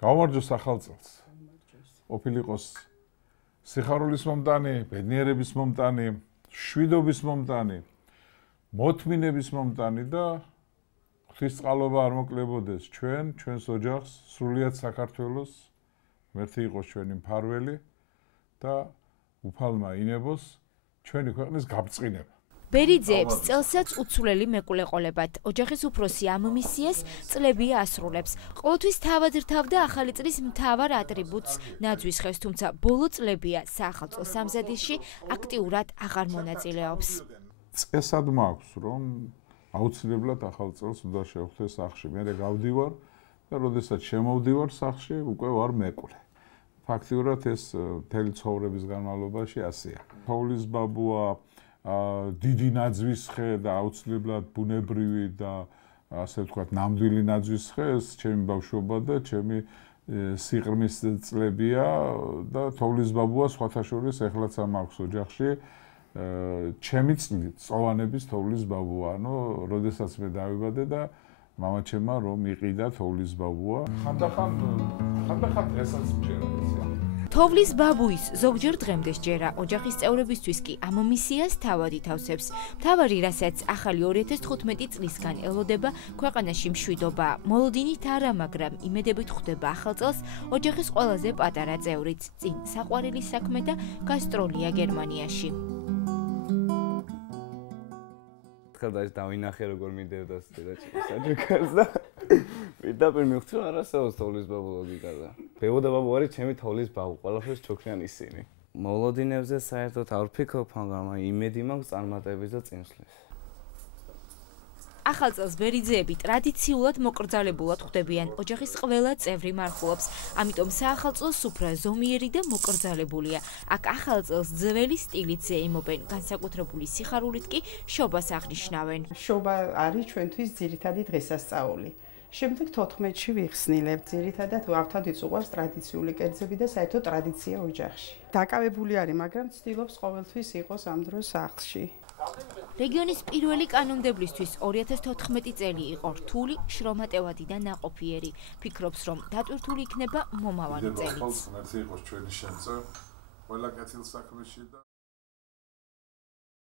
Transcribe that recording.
გავმარჯოს ახალწელს. ყოფილიყოს სიხარულის მომტანი, ბედნიერების მომტანი, შვიდობის მომტანი, მოთმინების მომტანი და ღვთისწყალობა არ მოკლებოდეს ჩვენს ოჯახს, სრულიად საქართველოს, მერთი იყოს ჩვენი მფარველი და უფალმა ინებოს ჩვენი ქვეყნის გაბწყინება. ბერიძეებს წელსაც უცვლელი მეკვლეყოლებად. ოჯახის უფროსი ამ მისიას წლები ასრულებს. ყოველთვის თავადრთავდა ახალი წლის მთავარ ატრიბუტს ნაძვის ხეს, თუმცა ბოლო წლებია საახალწლო სამზადისში აქტიურად აღარ მონაწილეობს. წესად მაქვს, რომ აუცილებლად ახალ წელს უნდა შევხვდე სახლში. მე გავდივარ და როდესაც შემოვდივარ სახლში, უკვე ვარ მეკვლე. ფაქტიურად ეს მთელი ცხოვრების განმავლობაში ასეა. თოვლის ბაბუა დიდი ნაძვის ხე და აუცილებლად ბუნებრივი და ასე ვთქვათ, ნამდვილი ნაძვის ხე, ეს ჩემი ბავშვობა და ჩემი სიყრმის წლებია და თოვლის ბაბუა სხვათა შორის ეხლაც მაქვს ოჯახში ჩემი წოვანების თოვლის ბაბუა. ანუ როდესაც მე დავიბადე და მამაჩემმა რომ იყიდა თოვლის ბაბუა, ხანდახან დღესაც მჯერა ესე. თოვლის ბაბუის ზოგჯერ დღემდე სჯერა, ოჯახის წევრებისთვის კი ამ მისიას თავად ითავსებს. მთავარი, რასაც ახალი 2015 წლისგან ელოდება, ქვეყანაში მშვიდობა. მოლოდინით არა, მაგრამ იმედებით ხვდება ახალ წელს ოჯახის ყველაზე პატარა წევრიც, წინ საყვარელი საქმე და გასტროლია გერმანიაში. ხალხს დავინახე როგორ მიდევდა საჯიკას და პირდაპირ მივხვდი რომ არასდროს თოვლის ბაბუ ლოგიკა და ბებო და ბაბუ არის ჩემი თოვლის ბაბუ, ყველაფერს ჩოქრიან ისინი. მოლოდინებზე საერთოდ არ ვფიქრობ, მაგრამ იმედი მაქვს წარმატების და წინსვლის. ახალ წელს ბერიძეები ტრადიციულად მოკრძალებულად ხვდებიან. ოჯახის ყველა წევრი მარხულობს, ამიტომ საახალწლო სუფრა ზომიერი და მოკრძალებულია. აქ ახალ წელს ძველი სტილით ზეიმობენ, განსაკუთრებული სიხარულით კი შობას აღნიშნავენ. შობა არის ჩვენთვის ძირითადი დღესასწაული. შემდეგ 14-ში ვიხსნილებთ, ძირითადად ავთანდიც უყვარს ტრადიციული კერძები და საერთოდ ტრადიცია ოჯახში. დაკავებული არის, მაგრამ ცდილობს ყოველთვის იყოს ამ დროს სახლში. რეგიონის პირველი კანონმდებლისთვის 2014 წელი იყო რთული, შრომატევადი და ნაყოფიერი. ფიქრობს, რომ დატვირთული იქნება მომავალი წელიც. იყოს ჩვენი შემწე ყველა კეთილ საქმეში და